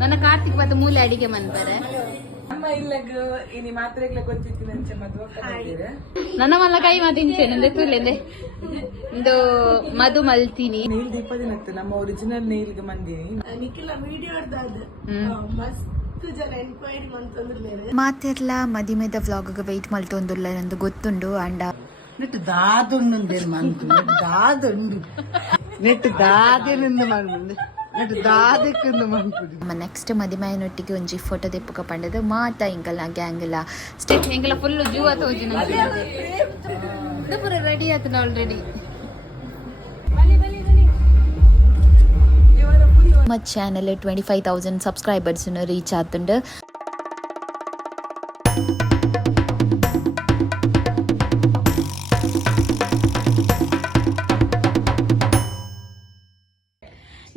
ನನ್ನ ಕಾರ್ತಿಕ್ ಬತ್ತ ಮೂಲೆ ಅಡಿಗೆ ಮನ್ಪರೆ ನನ್ನ ಮಲ್ಲ ಕೈ ಮಾತಿಂಚೇನೆ ತೂಲೆಂದೆ ಇಂದು ಮಧು ಮಲ್ತೀನಿ ನೀಲ್ ದೀಪ ದಿನತ್ತು ನಮ್ಮ ಒರಿಜಿನಲ್ ನೀಲ್ಗೆ ಮಂದಿನಿ ಮಾತೆರ್ಲ ಮದಿಮೆದ ವ್ಲಾಗ್ ವೆಯ್ಟ್ ಮಲ್ತೊಂದುಲ್ಲ ಎಂದು ಗೊತ್ತುಂಡು ಅಂಡ ನೆಟ್ ದಾದುಂಡು ಮಂತು ದಾದುಂಡು ನೆಟ್ ದಾದಿನಿಂದ ಮಾಡ್ಬಂದು ನೆಟ್ ದಾದಕ್ಕಿಂದ ಮಾಡ್ಬಿಡಿ ನಮ್ಮ ನೆಕ್ಸ್ಟ್ ಮದಿಮೆಯನೊಟ್ಟಿಗೆ ಒಂಜಿ ಫೋಟೋ ತೆಪ್ಪಕ ಪಂಡದು ಮಾತ ಇಂಕಲ್ಲ ಗ್ಯಾಂಗ್ ಎಲ್ಲ ಸ್ಟೇಟ್ ಹೆಂಗೆಲ್ಲ ಫುಲ್ ಜೂ ಆತೋಜಿ ಪೂರ ರೆಡಿ ಆತನ ಆಲ್ರೆಡಿ ನಮ್ಮ ಚಾನಲ್ 25,000 ಸಬ್ಸ್ಕ್ರೈಬರ್ಸ್ ರೀಚ್ ಆತುಂಡು.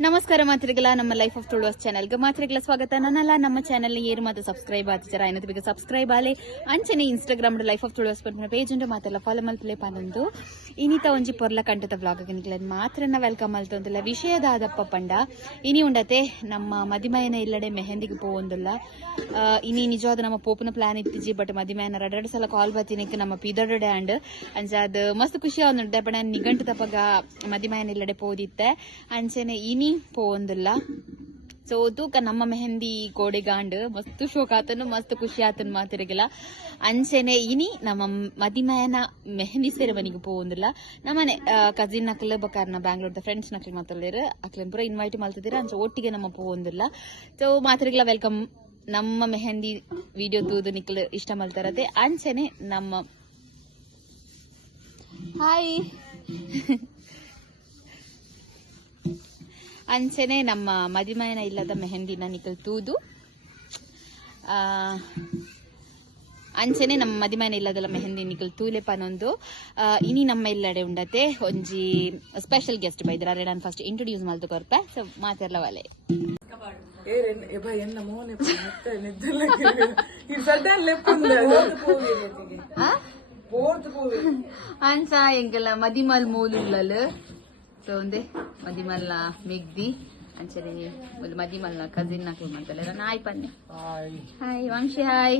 ನಮಸ್ಕಾರ ಮಾತ್ರಿಗಳ ನಮ್ಮ ಲೈಫ್ ಆಫ್ ತುಳುವಸ್ ಚಾನಲ್ಗೆ ಮಾತ್ರಿಗಳ ಸ್ವಾಗತ. ನನ್ನಲ್ಲ ನಮ್ಮ ಚಾನಲ್ ಏರು ಮಾತ್ರ ಸಬ್ಸ್ಕ್ರೈಬ್ ಆಗ್ತಿರ ಏನದು ಬೇಗ ಸಬ್ಸ್ಕ್ರೈಬ್ ಆಲೆ ಅಂಚನೆ Instagram life of ತುಳುವಸ್ Pampina page ಉಂಟು ಮಾತೆಲ್ಲ ಫಾಲೋ ಮಲ್ಪಲೆ ಪಾನಂದು ಇನಿತ ಒಂಜಿ ಪೊರ್ಲ ಕಂಟದ ವ್ಲಾಗ್ ನಿಕ್ಲನ್ ಮಾತ್ರನ ವೆಲ್ಕಮ್ ಮಲ್ತೊಂದಿಲ್ಲ ವಿಷಯದ ಆದಪ್ಪ ಪಂಡ ಇನಿ ಉಂಡತೆ ನಮ್ಮ ಮದಿಮಯನ ಇಲ್ಲಡೆ ಮೆಹಂದಿಗೆ ಪೋವೊಂದಿಲ್ಲ. ಇನಿ ನಿಜವಾದ ನಮ್ಮ ಪೋಪನ ಪ್ಲಾನ್ ಇತ್ತಿಜಿ ಬಟ್ ಮದಿಮಯನ ಎರಡೆರಡು ಸಲ ಕಾಲ್ ಬತ್ತಿನಕ್ಕೆ ನಮ್ಮ ಪಿದೊಡೆ ಅಂಡ್ ಅಂಚಾದ ಮಸ್ತ್ ಖುಷಿ ಆವೊಂದುಂಟೆ ಬಟ್ ನಾನು ನಿಗಂಟು ತಪ್ಪಗ ಮದಿಮಯನ ಇಲ್ಲಡೆ ಪೋದಿತ್ತೆ ಅಂಚನೆ ಇನಿ ಪೋವೊಂದಿಲ್ಲ. ಸೊ ತೂಕ ನಮ್ಮ ಮೆಹಂದಿ ಕೋಡೆಗಾಂಡ್ ಮಸ್ತ್ ಶೋಕ್ ಆತನು ಮಸ್ತ್ ಖುಷಿ ಆತನು ಮಾತಿರಗಿಲ್ಲ ಅಂಚೆನೆ ಇನಿ ನಮ್ಮ ಮದಿಮಯನ ಮೆಹಂದಿ ಸೆರೆಮನಿಗೆ ಪೋವೊಂದಿಲ್ಲ. ನಮ್ಮನೆ ಕಸಿನ್ ನಕ್ಲು ಬಕಾರ್ನ ಬ್ಯಾಂಗ್ಳೂರ್ದ ಫ್ರೆಂಡ್ಸ್ ನಕ್ಲು ಮಾತಾಡಿರ ಅಕ್ಲನ್ ಪೂರ ಇನ್ವೈಟ್ ಮಾಡ್ತಿದ್ದೀರ ಅಂಚೆ ಒಟ್ಟಿಗೆ ನಮ್ಮ ಪೋವೊಂದಿಲ್ಲ. ಸೊ ಮಾತಿರಗಿಲ್ಲ ವೆಲ್ಕಮ್ ನಮ್ಮ ಮೆಹಂದಿ ವಿಡಿಯೋ ತೂದು ನಿಕ್ಲು ಇಷ್ಟ ಮಲ್ತಾರತೆ ಅಂಚೆನೆ ನಮ್ಮ ಹಾಯ್ ಅಂಚೆನೆ ನಮ್ಮ ಮದಿಮಯನ ಇಲ್ಲದ ಮೆಹಂದಿನ ನಿಕಲ್ ತೂದು ಅಂಚೆನೆ ನಮ್ಮ ಮದಿಮಯನ ಇಲ್ಲದಲ್ಲ ಮೆಹಂದಿ ನಿಕಲ್ ತೂಲೆ ಪನೊಂದು ಇನಿ ನಮ್ಮ ಇಲ್ಲಡೆ ಉಂಡತೆ ಒಂಜಿ ಸ್ಪೆಷಲ್ ಗೆಸ್ಟ್ ಬೈದ್ರ ಅರೆ ನಾನು ಫಸ್ಟ್ ಇಂಟ್ರೊಡ್ಯೂಸ್ ಮಾಡ್ದು ಕೊರ್ಪೆ. ಸೊ ಮಾತೆರ್ಲ ವಾಲೆ ಅಂಚ ಎಂಗೆಲ್ಲ ಮದಿಮಲ್ ಮೂಲುಲ್ಲಲ್ ಸೊ ಒಂದೇ ಮದಿಮಲ್ನ ಮೆಗ್ದಿ ಅಂಚನೆ ಒಂದು ಮದಿಮಲ್ನ ಕಸಿನ್ ನಾಕು ಮಾಡ್ತಲ್ಲ ನಾಯ್ ಪನ್ನೆ ಹಾಯ್ ವಂಶಿ ಹಾಯ್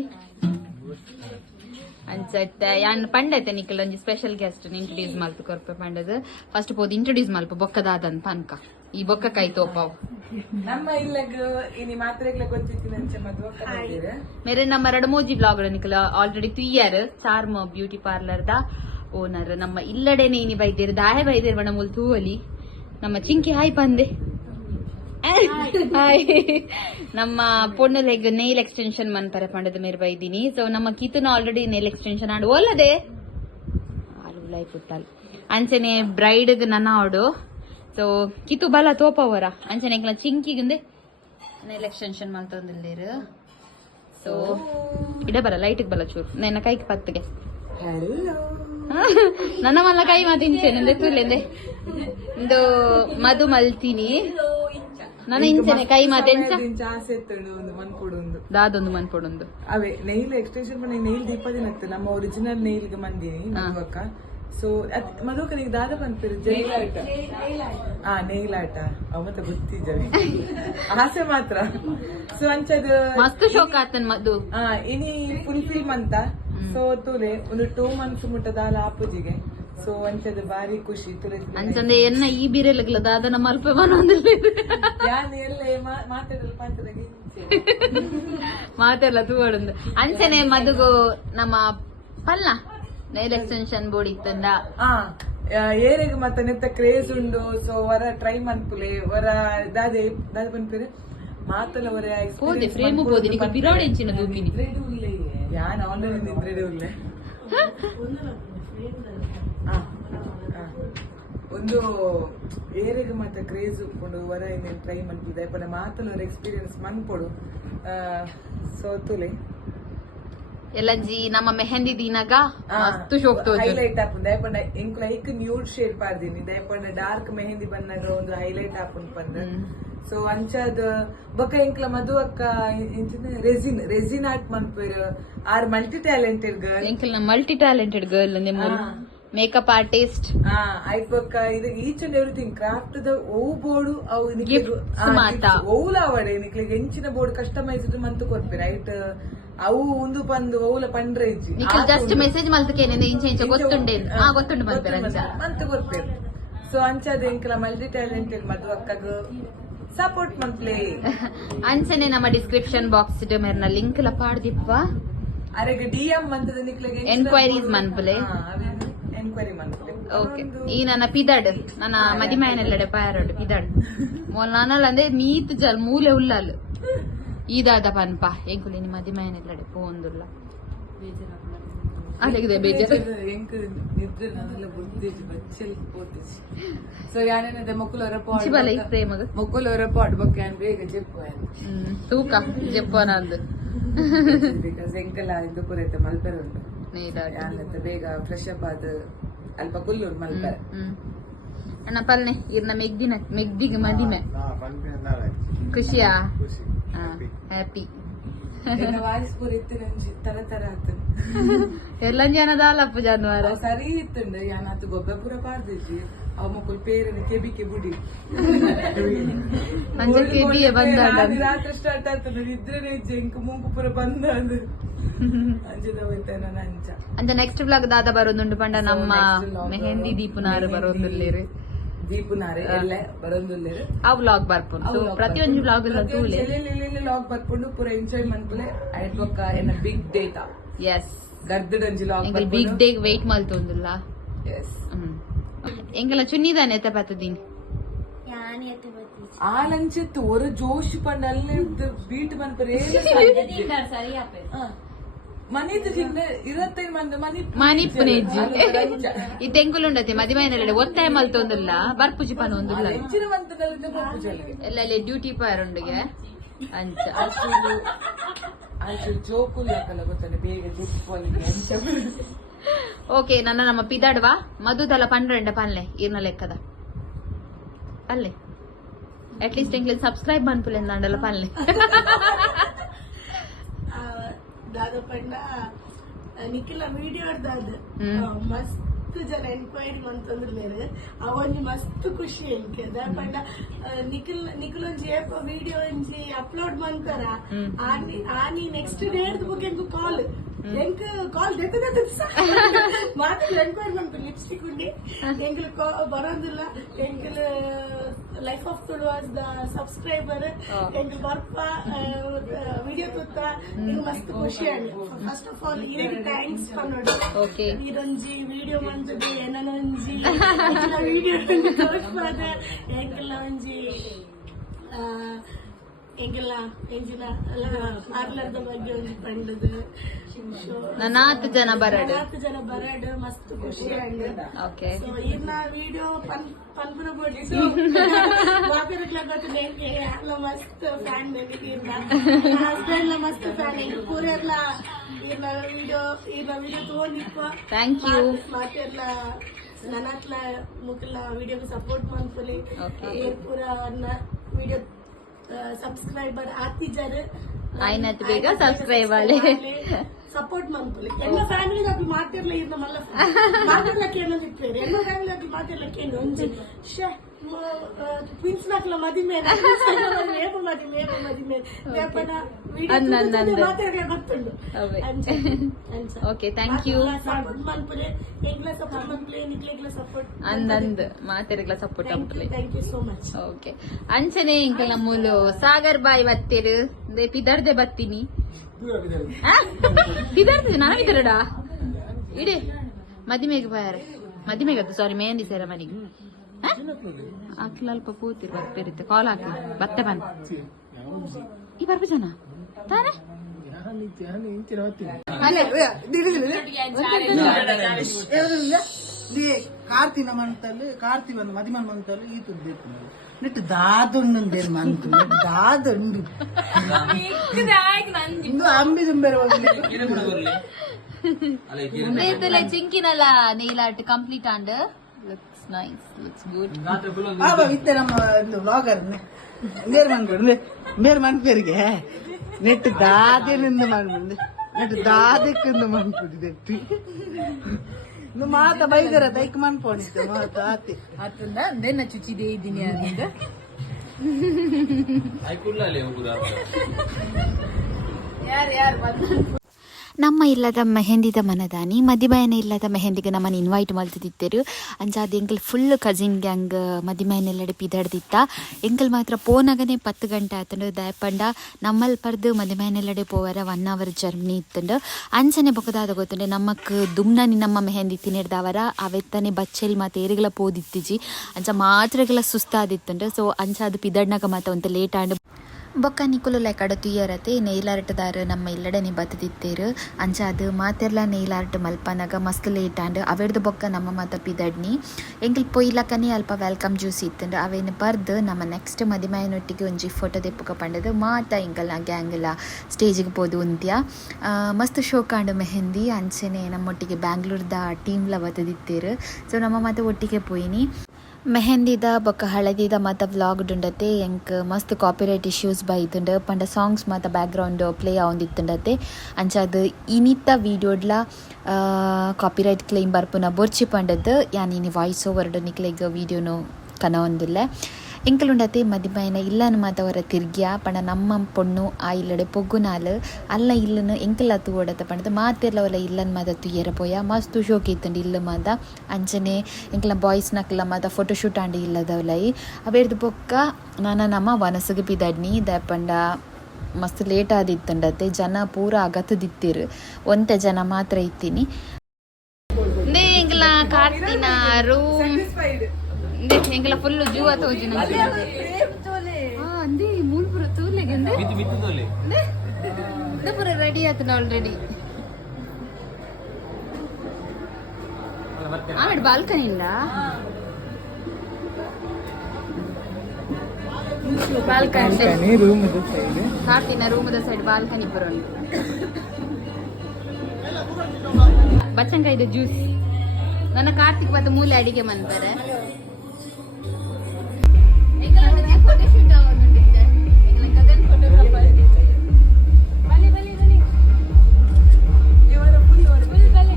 ಅಂಚತ್ತೆ ಯಾನ್ ಪಂಡೈತೆ ನಿಕ್ಕಲ್ ಒಂಜಿ ಸ್ಪೆಷಲ್ ಗೆಸ್ಟ್ ಇಂಟ್ರೊಡ್ಯೂಸ್ ಮಲ್ತು ಕೊರ್ಪೆ ಪಂಡದು ಫಸ್ಟ್ ಪೋದು ಇಂಟ್ರೊಡ್ಯೂಸ್ ಮಲ್ಪ ಬೊಕ್ಕದಾದನ್ ಪನ್ಕ ಈ ಬೊಕ್ಕ ಕೈ ತೋಪಾವ್ ನಮ್ಮ ಇಲ್ಲಗ ಇನಿ ಮಾತ್ರೆಗ್ಲ ಗೊತ್ತಿತ್ತಿನಂಚೆ ಮದ್ವೆ ಮೇರೆ ನಮ್ಮ ರಡಮೋಜಿ ಬ್ಲಾಗ್ ನಿಕ್ಕಲ already 3 year charm beauty parlour ದ ಓನರ್ ನಮ್ಮ ಇಲ್ಲಡೆನೆ ಇನಿ ಬೈದೇರು ದಾಯ ಬೈದೇರು ಬಣ್ಣ ಮೂಲ್ ತೂವಲಿ ನಮ್ಮ ಚಿಂಕಿ ಹಾಯ್ ಪಂದೆ ಹಾಯ್ ನಮ್ಮ ಪೊಣ್ಣು ಲೆಗ್ ನೇಲ್ ಎಕ್ಸ್ಟೆನ್ಷನ್ ಮನ್ಪರೆ ಪಂಡದ ಮೇರೆ ಬೈದಿನಿ. ಸೊ ನಮ್ಮ ಕಿತುನ ಆಲ್ರೆಡಿ ನೇಲ್ ಎಕ್ಸ್ಟೆನ್ಷನ್ ಆಡು ಒಲ್ಲದೆ ಆಲುಲೈ ಪುಟ್ಟಲ್ ಅಂಚನೆ ಬ್ರೈಡ್ ನನ್ನ ಆಡು. ಸೊ ಕಿತು ಬಲ ತೋಪವರ ಅಂಚನೆ ಚಿಂಕಿಗುಂದೆ ನೇಲ್ ಎಕ್ಸ್ಟೆನ್ಷನ್ ಮಲ್ತೊಂದಿಲ್ಲೇರು. ಸೊ ಇಡ ಬರ ಲೈಟ್ ಬಲ ಚೂರು ನನ್ನ ಕೈಗೆ ಪತ್ತಿಗೆ ನನ್ನ ಮಲ್ಲ ಕೈ ಮಾತಿಂಚೇನೆ ತೂಲೆಂದೆ ಇಂದು ಮಧು ಮಲ್ತೀನಿ ನನ್ನ ಇಂಚನೆ ಕೈ ಮಾತೆಂಚ ದಾದೊಂದು ಮನ್ಪೊಡೊಂದು ಅವೇ ನೈಲ್ ಎಕ್ಸ್ಟೆನ್ಷನ್ ಪಂಡ ನೈಲ್ ದೀಪ ದಿನತ್ತು ನಮ್ಮ ಒರಿಜಿನಲ್ ನೈಲ್ಗೆ ಮಂದಿನಿ ಮದುವಕ್ಕ. ಸೊ ಮದುವಕ್ಕ ನೀವು ದಾದ ಬಂದ್ತೀರಿ ನೈಲ್ ಆಟ ಅವತ್ತ ಗೊತ್ತಿದ್ದಾವೆ ಆಸೆ ಮಾತ್ರ. ಸೊ ಅಂಚದ ಮಸ್ತ್ ಶೋಕ ಆತನ್ ಮಧು ಇನಿ ಫುಲ್ಫಿಲ್ ಮಂತ. ಸೊ ತುಲೆ ಒಂದು 2 ಮಂತ್ಸ್ ಮುಟ್ಟದಾಲ ಆಪುಜಿಗೆ. ಸೊ ಅಂಚದ ಬಾರಿ ಖುಷಿ ತುಲೆ ಅಂಚಂದೆ ಎನ್ನ ಈ ಬೀರೆಲಗ್ಲ ದಾದ ನಮ್ಮ ಅಲ್ಪ ಬನೊಂದಿಲ್ಲ ಯಾನ್ ಎಲ್ಲ ಮಾತಾಡಲು ಪಾತ್ರದಾಗೆ ಮಾತೆಲ್ಲ ತೂವಡೊಂದು ಅಂಚನೆ ಮದುಗು ನಮ್ಮ ಪಲ್ಲ ನೈಲ್ ಎಕ್ಸ್ಟೆನ್ಷನ್ ಬೋರ್ಡ್ ಇತ್ತಂದ ಏರೆಗ್ ಮತ್ತ ನೆತ್ತ ಕ್ರೇಜ್ ಉಂಡು. ಸೊ ವರ ಟ್ರೈ ಮನ್ಪುಲೆ ವರ ದಾದೆ ದಾದ ಪನ್ಪೇರೆ ಮಾತಲ್ಲ ವರ ಹೋದೆ ಫ್ರೇಮು ಬೋದಿ ನಿಕ ಬಿರಾಡ್ ಎಂಚಿನ ದೂಮಿನಿ ಯಾನ್ ಆನ್ಲೈನ್ ನಿದ್ರೆಡೆ ಉಲ್ಲೆ ಒಂದು ಏರೆಗೆ ಮತ್ತೆ ಕ್ರೇಜ್ ಉಪ್ಪುಂಡು ವರ ಇನ್ನೇನು ಟ್ರೈ ಮನ್ಪುದು ದಯಪಂಡ ಮಾತಲ್ಲ ಎಕ್ಸ್ಪೀರಿಯನ್ಸ್ ಮನ್ಪೊಡು. ಸೊ ತುಲೆ ಎಲ್ಲಂಜಿ ನಮ್ಮ ಮೆಹಂದಿ ದಿನಾಗ ಮಸ್ತ್ ಶೋಕ್ ತೋಜು ಹೈಲೈಟ್ ಆಪುಂಡು ದಯಪಂಡ ಎಂಕ್ ಲೈಕ್ ನ್ಯೂಡ್ ಶೇಡ್ ಪಾರ್ದಿನಿ ದಯಪಂಡ ಡಾರ್ಕ್ ಮೆಹಂದಿ ಬನ್ನಾಗ ಒಂದು ಹೈಲೈಟ್ ಆಪುಂಡು ಪಂಡ. ಸೊ ಅಂಚಾದ ಬೊಕ ಎಂಕ್ಲ ಮದುವಕ್ಕ ರೆಸಿನ್ ಆರ್ಟ್ ಮನ್ಪುವೆರ್ ಆರ್ ಮಲ್ಟಿ ಟ್ಯಾಲೆಂಟೆಡ್ ಗರ್ಲ್ ಎಂಕ್ಲ multi talented girl makeup artist ಐಟ್ ಬೊಕ್ಕ ಇದು ಈಚ್ ಅಂಡ್ ಎವ್ರಿಥಿಂಗ್ ಕ್ರಾಫ್ಟ್ ದ ಓವು ಬೋರ್ಡು ಅವು Gifts ಮಾತ. ಓವುಲ ಅವಡೆ ನಿಕ್ಲಿಗೆ ಹೆಂಚಿನ ಬೋರ್ಡ್ ಕಸ್ಟಮೈಸ್ ಮಂತ್ ಕೊಡ್ಪೇರೆ ಐಟ್ ಅವು ಒಂದು ಪಂದು ಓವುಲ ಪಂಡ್ರೆ ಇಜ್ಜಿ ನಿಖಿಲ್ ಜಸ್ಟ್ ಮೆಸೇಜ್ ಮಲ್ತಕೇನೆ ಇಂಚ ಗೊತ್ತುಂಡೆ ಗೊತ್ತುಂಡು ಮಲ್ಪೇರೆ ಅಂಚ ಮಂತ್ ಕೊಡ್ಪೇರೆ ಸೊ ಅಂಚದ ಎಂಕಲ ಮಲ್ಟಿ ಟ್ಯಾಲೆಂಟೆಡ್ ಮದು ಅಕ್ಕಗ ಸಪೋರ್ಟ್ ಮಂತ್ಲೇ ಅಂಚನೆ ನಮ್ಮ ಡಿಸ್ಕ್ರಿಪ್ಷನ್ ಬಾಕ್ಸ್ ಮೇರ್ನ ಲಿಂಕ್ ಲ ಪಾಡ್ದಿಪ್ಪ ಅರೆಗೆ ಡಿಎಂ ಮಂತದ ನಿಕ್ಲಿಗೆ ಎನ್ಕ್ವೈರೀಸ್ ಮನ್ಪುಲೆ ಎನ್ಕ್ವೈರಿ ಮಂತ್ಲೇ ಓಕೆ ಈ ನನ್ನ ಪಿದಡ್ ನನ್ನ ಮದಿಮಾಯನೆಲ್ಲಡೆ ಪಾಯರಡ್ ಪಿದಡ್ ಮೊಲ್ ನಾನಲ್ಲ ಅಂದ್ರೆ ಮೀತ್ ಜಲ್ ಮೂಲೆ ಉಳ್ಳಲ್ ಈದಾದ ಪನ್ಪ ಎಂಕುಲಿ ನಿಮ್ಮ ಮದಿಮಾಯನೆಲ್ಲಡೆ ಪೋಂದುಲ್ಲ ಅಲ್ಲಿಗಿದೆ ಬೇಜಾರು ಎಂಕ್ ನಿದ್ರೆ ನನ್ನೆಲ್ಲ ಬುದ್ಧಿಜಿ ಬಚ್ಚಲ್ ಪೋತಿಜಿ ಸೊ ಯಾನೇನದೆ ಮೊಕ್ಕುಲವರ ಚಿಬಲ ಈ ಪ್ರೇಮಗ ಮೊಕ್ಕುಲವರ ಪಾಟ್ ಬಗ್ಗೆ ಬೇಗ ಜೆಪ್ಪು ತೂಕ ಜಪ್ಪನ ಅಂದು ಬಿಕಾಸ್ ಎಂಕಲ ಇದು ಪೂರೈತೆ ಮಲ್ಪೆರ ಉಂಟು ಯಾನತ್ತೆ ಬೇಗ ಫ್ರೆಶ್ ಅಪ್ ಆದ ಅಲ್ಪ ಕುಲ್ಲೂರು ಮಲ್ಪೆರ ಅಣ್ಣ ಪಲ್ನೆ ಇರ್ನ ಮೆಗ್ದಿಗೆ ಮದಿಮೆ ಖುಷಿಯಾ ಹ್ಯಾಪಿ ವಾಯ್ಸ್ ಪೂರ ಇತ್ತು ತರ ತರ ಆಗ್ತದೆ ಎಲ್ಲ ಜನದ ಅಲ್ಲಪ್ಪ ಜಾನುವಾರ ಸರಿ ಇತ್ತುಂಡು ಯಾನತ್ತು ಗೊಬ್ಬೆ ಪೂರ ಪಾಡ್ದಿಜ್ಜಿ ಅವ ಮಕ್ಕಳು ಪೇರನ ಕೆಬಿಕೆ ಬುಡಿ ಅಂಚೆ ಕೆಬಿಯೇ ಬಂದ ರಾತ್ರಿ ಸ್ಟಾರ್ಟ್ ಆಗ್ತದೆ ನಿದ್ರೆನೇ ಇಜ್ಜೆ ಇಂಕ ಮೂಗು ಪೂರ ಬಂದ ಅದು ಅಂಜದ ಹೋಯ್ತಾನ ಅಂಚ ಅಂಚ ನೆಕ್ಸ್ಟ್ ಬ್ಲಾಗ್ ದಾದ ಬರೋದುಂಡು ಪಂಡ ನಮ್ಮ ಮೆಹಂದಿ ದೀಪುನಾರು ಬರೋದುಲ್ಲೇರು ದೀಪುನಾರೆ ಎಲ್ಲ ಬರೋದುಲ್ಲೇರು ಆ ವ್ಲಾಗ್ ಬರ್ಪುಂಡು ಪ್ರತಿಯೊಂದು ವ್ಲಾಗ್ ತೂಲೆ ಲಾಗ್ ಬರ್ಕೊಂಡು ಪೂರ ಎಂಜಾಯ್ ಮನ್ಪುಲೆ ಐಟ್ ಬೊಕ್ಕ ಎನ್ನ ಬಿಗ್ ಡೇಟಾ ಎಸ್ ಗರ್ದಡಂಜಿ ಲಾಗ್ ಬಿಗ್ ಡೇ ವೆಯ್ಟ್ ಮಲ್ತೊಂದುಲ್ಲ ಎಸ್ ಎಂಗೆಲ್ಲ ಚುನ್ನಿದಾನೆ ಎತ್ತ ಪತ್ತದೀನಿ ಆಲಂಚೆತ್ತು ஒரு ಜೋಶ್ ಪಂಡ ಅಲ್ಲಿ ಬೀಟ್ ಮನ್ಪರೆ ಮನಿದು ಜಿನ್ನ 25 ಮಂದಿ ಮನಿಪ್ಪುನೆಜ್ಜಿ ಈ ತೆಂಕುಲುಂಡತೆ ಮದಿಮೈನಲ್ಲೆಡೆ ಒತ್ತಾಯ ಮಲ್ತೊಂದುಲ್ಲ ಬರ್ಪುಜಿ ಪನ ಒಂದುಲ್ಲ ಹೆಚ್ಚಿನ ಮಂತದಲ್ಲಿ ಬರ್ಪುಜಲ್ಲಿಗೆ ಎಲ್ಲ ಅಲ್ಲಿ ಡ್ಯೂಟಿ ಪಾರುಂಡಿಗೆ ಅಂಚ ಆಯ್ತು ಜೋಕುಲ್ಲ ಗೊತ್ತಾನೆ ಬೇಗ ಜುಪ್ಪಲ್ಲಿ ಓಕೆ ನಮ್ಮ ಪಿದಾಡ್ವಾ ಮದುದಲ್ಲ ಪಂಡ್ರೆಂಡ ಪಲ್ಲೆ ಇರ್ನ ಲೆಕ್ಕದ ಅಲ್ಲೇ ಅಟ್ಲೀಸ್ಟ್ ಎಂಗ್ಲಿ ಸಬ್ಸ್ಕ್ರೈಬ್ ಮನ್ಪುಲೆ ಅಂಡಲ್ಲ ಪಲ್ಲೆ ದಾದ ಪಂಡ ನಿಖಿಲ ವಿಡಿಯೋ ದಾದ ಮಸ್ತ್ ಜನ ಎನ್ಕ್ವೈರಿ ಮಂತಂದ್ರೆ ಅವೊಂಜಿ ಮಸ್ತ್ ಖುಷಿ ಎಂಕೆ ದಾದ ಪಂಡ ನಿಖಿಲೊಂಜಿ ಏಪ ವಿಡಿಯೋ ಒಂಜಿ ಅಪ್ಲೋಡ್ ಮನ್ಕರ ಆನಿ ನೆಕ್ಸ್ಟ್ ಡೇ ಬುಕ್ ಎಂಕು ಕಾಲ್ ಎಂಕ್ ಕಾಲ್ ದೆತ್ತ ಮಾತಾಡಿ ಎನ್ಕ್ವೈರಿ ಮನ್ಕು ಲಿಪ್ಸ್ಟಿಕ್ ಉಂಡಿ ಎಂಕಲ್ ಬರೋದಿಲ್ಲ ಎಂಕಲ್ ಲೈಫ್ ಆಫ್ ತುಳುವಾಸ್ ದ ಸಬ್ಸ್ಕ್ರೈಬರ್ ಎಂಕಲ್ ಬರ್ಪ ವಿಡಿಯೋ ತುತ್ತ ಇಂಗ್ ಮಸ್ತ್ ಖುಷಿ ಆಗಿ ಫಸ್ಟ್ ಆಫ್ ಆಲ್ ಇದಕ್ಕೆ ಥ್ಯಾಂಕ್ಸ್ ಪನ್ನೋಡು ಇದೊಂಜಿ ವಿಡಿಯೋ ಮಂತದೆ ಏನೊಂಜಿ ವಿಡಿಯೋ ತೋರ್ಸ್ಪಾದ ಎಂಕಲ್ಲ ಒಂಜಿ ಎಂಗೆಲ್ಲ ಎಂಜಿನ ಪಾರ್ಲರ್ದ ಬಗ್ಗೆ ಒಂದು ಪಂಡದು ನಾಲ್ಕು ಜನ ಬರಡ್ ಮಸ್ತ್ ಖುಷಿ ಆಗಿ ಓಕೆ ಸೊ ಇನ್ನ ವಿಡಿಯೋ ಪನ್ಪುರ ಬಡ್ಸು ಮಾತಾಡಕ್ಲ ಗೊತ್ತಿಲ್ಲ ಎಂಗೆ ಎಲ್ಲ ಮಸ್ತ್ ಫ್ಯಾನ್ ನನಗೆ ಹಸ್ಬೆಂಡ್ ಮಸ್ತ್ ಫ್ಯಾನ್ ಎಂಗೆ ಪೂರ ಎಲ್ಲ ಇನ್ನ ವಿಡಿಯೋ ತಗೊಂಡಿಪ್ಪ ಥ್ಯಾಂಕ್ ಯು ಮಾತೆಲ್ಲ ನನ್ನ ಹತ್ರ ಮುಖಲ್ಲ ವಿಡಿಯೋಗೆ ಸಪೋರ್ಟ್ ಮಾಡ್ಕೊಳ್ಳಿ ಪೂರ ವಿಡಿಯೋ ಸಬ್ಸ್ಕ್ರೈಬರ್ ಆತಿದ್ದಾರೆ ಆಯ್ನತ್ ಬೇಗ ಸಬ್ಸ್ಕ್ರೈಬ್ ಆಲೆ ಸಪೋರ್ಟ್ ಮಾಡ್ಕೊಳ್ಳಿ ಎಲ್ಲ ಫ್ಯಾಮಿಲಿಗೆ ಅಪ್ಪ ಮಾತಿರ್ಲ ಇರ್ನ ಮಲ್ಲ ಮಾತಿರ್ಲಕ್ಕೆ ಏನಂತ ಇಟ್ಬೇಡಿ ಎಲ್ಲ ಫ್ಯಾಮಿಲಿ ಮಾತಿರ್ಲಕ್ಕೆ ಏನು ಒಂಜಿ ಟ್ವಿನ್ಸ್ ನಾಕ್ಲ ಮದಿಮೆ ಏಪ ಮದಿಮೆ ಮಾತಾಡ ಗೊತ್ತುಂಡು ಓಕೆ ಥ್ಯಾಂಕ್ ಯು ಸಪೋರ್ಟ್ ಮಾಡ್ಕೊಳ್ಳಿ ಎಂಗ್ಲ ಸಪೋರ್ಟ್ ಮಾಡ್ಕೊಳ್ಳಿ ನಿಕ್ಲೆಗ್ಲ ಸಪೋರ್ಟ್ ಅಂದಂದ್ ಮಾತೆರೆಗ್ಲ ಸಪೋರ್ಟ್ ಮಾಡ್ಕೊಳ್ಳಿ thank you so much okay ಅಂಚನೆ ಇಂಕಲ್ ನಮ್ಮೂಲು ಸಾಗರ್ ಬಾಯ್ ಬತ್ತಿರು ಪಿದರ್ದೆ ಬತ್ತೀನಿ ಪಿದರ್ದೆ ನಾನು ಪಿದರಡಾ ಇಡೇ ಮದಿಮೆಗೆ ಬಾಯಾರೆ ಮದಿಮೆಗದ್ದು ಸಾರಿ ಮೆಹಂದಿ ಸೇರ ಮನೆಗೆ ಅಕ್ಲ ಅಲ್ಪ ಕೂತಿರು ಬರ್ತಿರುತ್ತೆ ಕಾಲ್ ಹಾಕಿ ಬತ್ತೆ ಬಂದ್ ಈ ಬರ್ಬ ಜನ ತಾನೆ ಕಾರ್ತಿನ ಮಂತಲ್ಲಿ ಕಾರ್ತಿ ಬಂದು ಮದಿಮನ್ ಮಂತಲ್ಲಿ ಈ ತುದ್ದು ನೆಟ್ಟು ದಾದುಂಡು ಮಂತು ದಾದುಂಡು ಇಂದು ಅಂಬಿ ದುಂಬೇರೆ ಚಿಂಕಿನಲ್ಲ nail art complete and looks nice looks good ಇತ್ತೆ ನಮ್ಮ ವ್ಲಾಗರ್ ಬೇರೆ ಮನ್ಕೊಡು ಬೇರೆ ಮನ್ಪೇರಿಗೆ ನೆಟ್ಟು ದಾದಿನಿಂದ ಮಾಡ್ಬಂದು ನೆಟ್ಟು ದಾದಕ್ಕಿಂದ ಮನ್ಕೊಡಿ ನೆಟ್ಟು ಮಾತ ಬೈದರ ದೈಕ್ ಮನ್ಪೋಣಿತ್ತು ಮಾತ ಆತಿ ಅತ್ತಂದ ದೆನ್ನ ಚುಚಿದೇ ಇದ್ದೀನಿ ಅದಿಂದ ನಮ್ಮ ಇಲ್ಲದ ಮೆಹಂದಿದ ಮನದಾನಿ ಮದಿಮಯನ ಇಲ್ಲದ ಮೆಹಂದಿಗೆ ನಮ್ಮನ್ನು ಇನ್ವೈಟ್ ಮಾಡ್ತಿದ್ದರು ಅಂಚಾದ ಎಂಕಲ್ ಫುಲ್ ಕಸಿನ್ ಗ್ಯಾಂಗ್ ಮದಿಮಯನೆಲ್ಲಡೆ ಪಿದಾಡ್ದಿತ್ತ ಎಂಕಲ್ ಮಾತ್ರ ಪೋನಾಗನೆ 10 ಗಂಟೆ ಆತಂಡು ದಯಪಂಡ ನಮ್ಮಲ್ಲಿ ಪರ್ದು ಮದಿಮಯನೆಲ್ಲಡೆ ಪೋವರ 1 hour ಜರ್ನಿ ಇತ್ತಂಡು ಅಂಚನೆ ಬೊಕದಾದ ಗೊತ್ತುಂಡೆ ನಮ್ಮಕ್ ದುಮ್ನನಿ ನಮ್ಮ ಮೆಹಂದಿ ತಿನ್ನಿಡ್ದವರ ಅವೆತ್ತನೆ ಬಚ್ಚೆಲ್ ಮತ್ತು ಏರಿಗಳ ಪೋದಿತ್ತಿಜಿ ಅಂಚ ಮಾತ್ರೆಗಳ ಸುಸ್ತಾದಿತ್ತುಂಡು ಸೊ ಅಂಚ ಅದು ಪಿದಡ್ನಾಗ ಮಾತ ಒಂತ ಲೇಟ್ ಆಂಡ್ ಬೊಕ್ಕ ನಿಕುಲು ಲೈಕ್ ಅಡ ತುಯ್ಯರತೆ ನೇಲ್ ಆರ್ಟ್ದಾರು ನಮ್ಮ ಇಲ್ಲಡನೆ ಬತ್ತದಿತ್ತೇರು ಅಂಚ ಅದು ಮಾತೆರ್ಲ ನೇಲ್ ಆರ್ಟ್ ಮಲ್ಪನಾಗ ಮಸ್ತ್ ಲೇಟ್ ಆಂಡ್ ಅವೆಡ್ದು ಬೊಕ್ಕ ನಮ್ಮ ಮಾತ ಪಿದಡ್ನಿ ಎಂಕಲ್ ಪೊಯ್ಲಕನೆ ಅಲ್ಪ ವೆಲ್ಕಮ್ ಜ್ಯೂಸ್ ಇತ್ತಂಡು ಅವೇನು ಬರ್ದು ನಮ್ಮ ನೆಕ್ಸ್ಟ್ ಮದಿಮಾಯನೊಟ್ಟಿಗೆ ಒಂಜಿ ಫೋಟೋ ತೆಪ್ಪುಕ ಪಂಡದು ಮಾತ ಎಂಕಲ್ನ ಗ್ಯಾಂಗ್ಲ ಸ್ಟೇಜಿಗೆ ಪೋದು ಉಂತ್ಯ ಮಸ್ತ್ ಶೋಕಾಂಡು ಮೆಹಂದಿ ಅಂಚನೆ ನಮ್ಮೊಟ್ಟಿಗೆ ಬ್ಯಾಂಗ್ಳೂರ್ದ ಟೀಮ್ಲ ಬತ್ತದಿತ್ತೇರು ಸೊ ನಮ್ಮ ಮಾತ ಒಟ್ಟಿಗೆ ಪೋಯಿನಿ ಮೆಹಂದಿದ ಬೊಕ್ಕ ಹಳದಿದ ಮತ್ತು ವ್ಲಾಗ್ ಡುಂಡತೆ ಎಂಕ್ ಮಸ್ತ್ ಕಾಪಿರೈಟ್ ಇಶ್ಯೂಸ್ ಬೈತುಂಡು ಪಂಡ ಸಾಂಗ್ಸ್ ಮತ್ತು ಬ್ಯಾಕ್ಗ್ರೌಂಡ್ ಪ್ಲೇ ಆವೊಂದಿತ್ತುಂಡತೆ ಅಂಚಾದ ಇನಿತ್ತ ವೀಡಿಯೋಡ್ಲ ಕಾಪಿರೈಟ್ ಕ್ಲೇಮ್ ಬರ್ಪುನ ಬೊರ್ಚಿ ಪಂಡದ್ದು ಯಾನಿನಿ ವಾಯ್ಸ್ ಓವರ್ಡು ನಿಕ್ಲೆಗ್ ವೀಡಿಯೋನು ಕನವೊಂದಿಲ್ಲ ಎಂಕಲುಂಡತೆ ಮದಿಮಯನ ಇಲ್ಲನು ಮಾತವರ ತಿರ್ಗ್ಯ ಪಂಡ ನಮ್ಮ ಪೊಣ್ಣು ಆ ಇಲ್ಲಡೆ ಪೊಗ್ಗುನಾಲ್ ಅಲ್ಲ ಇಲ್ಲನು ಎಂಕಲ ತೂಡತ ಪಂಡದು ಮಾತೆರ್ಲವಲ್ಲ ಇಲ್ಲನ್ ಮಾತ ತುಯ್ಯರ ಪೋಯ ಮಸ್ತ್ ಶೋಕ್ ಇತ್ತಂಡು ಇಲ್ಲ ಮಾತ ಅಂಚನೆ ಎಂಕಲ ಬಾಯ್ಸ್ ನಕ್ಲ ಮಾತ ಫೋಟೋಶೂಟ್ ಆಂಡಿ ಇಲ್ಲದವಲೈ ಅವೇರ್ದು ಪೊಕ್ಕ ನಮ್ಮ ವನಸಗೆ ಪಿದಡ್ನಿ ದಯಪಂಡ ಮಸ್ತ್ ಲೇಟ್ ಆದಿತ್ತಂಡತೆ ಜನ ಪೂರ ಅಗತದಿತ್ತಿರು ಒಂತೆ ಜನ ಮಾತ್ರ ಇತ್ತೀನಿ ಎಂಕಲ ಕಾರ್ತಿನ ರೂಮ್ ಎಂಕಲ ಫುಲ್ ಜೂ ತೋಜಿ ಅಂದಿ ಮೂಲ್ಪುರ ತೂರ್ಲೆಗೆ ಪೂರ ರೆಡಿ ಆತನ ಆಲ್ರೆಡಿ ಆಮೇಲೆ ಬಾಲ್ಕನಿ ಇಲ್ಲ ಬಾಲ್ಕನಿ ಕಾರ್ತಿನ ರೂಮದ ಸೈಡ್ ಬಾಲ್ಕನಿ ಪುರ ಬಚ್ಚಂಕಾಯ್ದು ಜ್ಯೂಸ್ ನನ್ನ ಕಾರ್ತಿಕ್ ಮತ್ತು ಮೂಲೆ ಅಡಿಗೆ ಮಂತಾರೆ ಫೋಟೋಶೂಟ್ ಆಗೋದಿತ್ತೆ ಗಗನ್ ಫೋಟೋಗ್ರಾಫರ್ ಬಲಿ ಬಲಿ ಬಲಿ ಫುಲ್ ಬಲಿ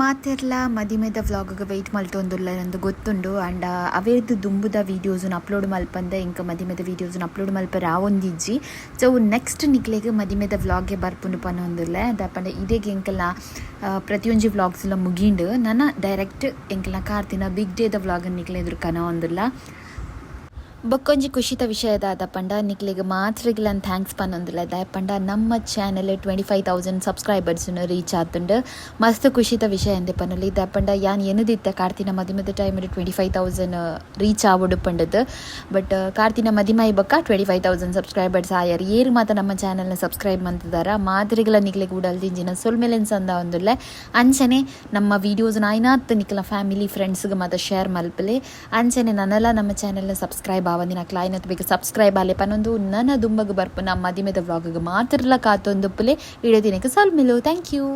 ಮಾತೆರ್ಲ ಮದಿಮೆದ ವ್ಲಾಗ್ಗೆ ವೆಯ್ಟ್ ಮಲ್ತೊಂದುಲ್ಲ ನಂದು ಗೊತ್ತುಂಡು ಆ್ಯಂಡ್ ಅವೇರ್ದು ದುಂಬುದ ವೀಡಿಯೋಸ್ನ ಅಪ್ಲೋಡ್ ಮಲ್ಪಂದ ಇಂಕ ಮದಿಮೆದ ವೀಡಿಯೋಸ್ನ ಅಪ್ಲೋಡ್ ಮಲ್ಪ ರಾವೊಂದಿಜ್ಜಿ ಸೊ ನೆಕ್ಸ್ಟ್ ನಿಕ್ಲೆಗ್ ಮದಿಮೆದ ವ್ಲಾಗ್ಗೆ ಬರ್ಪುಂಡು ಪನ್ನೊಂದುಲ್ಲ ದಾಪಂಡ ಇದೆಗೆ ಎಂಕಲ್ನ ಪ್ರತಿಯೊಂಜಿ ವ್ಲಾಗ್ಸ್ ಎಲ್ಲ ಮುಗೀಂಡು ನನ್ನ ಡೈರೆಕ್ಟ್ ಎಂಕಲ್ನ ಕಾರ್ತಿನ ಬಿಗ್ ಡೇದ ವ್ಲಾಗ್ ನಿಕ್ಲೆ ಎದುರು ಕನ ಒಂದಿಲ್ಲ ಬೊಕ್ಕೊಂಜಿ ಖುಷಿತ ವಿಷಯದಾದ ಪಂಡ ನಿಕ್ಲೆಗ್ ಮಾತ್ರಗಿಲನ್ ಥ್ಯಾಂಕ್ಸ್ ಪನ್ನೊಂದಿಲ್ಲ ದಯಪಂಡ ನಮ್ಮ ಚಾನೆಲ್ 25,000 ಸಬ್ಸ್ಕ್ರೈಬರ್ಸ್ನು ರೀಚ್ ಆತುಂಡು ಮಸ್ತ್ ಖುಷಿತ ವಿಷಯ ಎಂದೆ ಪನ್ನೊಲಿ ದಯಪಂಡ ಯಾನ್ ಎನ್ನದಿತ್ತ ಕಾರ್ತಿನ ಮದಿಮೆದ ಟೈಮ್ 25,000 ರೀಚ್ ಆವೊಡು ಪಂಡದು ಬಟ್ ಕಾರ್ತಿನ ಮದಿಮಾಯಿ ಬೊಕ್ಕ 25,000 ಸಬ್ಸ್ಕ್ರೈಬರ್ಸ್ ಆಯರ್ ಏರು ಮಾತ ನಮ್ಮ ಚಾನೆಲ್ನ ಸಬ್ಸ್ಕ್ರೈಬ್ ಮಂತಿದಾರ ಮಾದ್ರಿಗಳ ನಿಕ್ಲೆಗ್ ಉಡಲ್ದಿಂಜಿನ ಸೊಲ್ಮೆಲೆನ್ಸ್ ಅಂದ ಒಂದುಲ್ಲೆ ಅಂಚನೆ ನಮ್ಮ ವೀಡಿಯೋಸ್ನ ಐನಾತ್ ನಿಕ್ಲ ಫ್ಯಾಮಿಲಿ ಫ್ರೆಂಡ್ಸ್ಗೆ ಮಾತ ಶೇರ್ ಮಲ್ಪಲೆ ಅಂಚನೆ ನನ್ನೆಲ್ಲ ನಮ್ಮ ಚಾನೆಲ್ನ ಸಬ್ಸ್ಕ್ರೈಬ್ ಆವಂದಿನ ಕ್ಲೈನತ್ ಬೇಕು ಸಬ್ಸ್ಕ್ರೈಬ್ ಆಲೆ ಪನ್ನೊಂದು ನನ್ನ ದುಂಬಗ್ ಬರ್ಪು ನಮ್ಮ ಮದಿಮೆದ ವ್ಲಾಗ್ಗೆ ಮಾತ್ರಲ ಕಾತೊಂದುಪ್ಪಲೆ ವಿಡಿಯೋ ದಿನಕ್ಕೆ ಸಲ್ಮಿಲು ಥ್ಯಾಂಕ್ ಯು.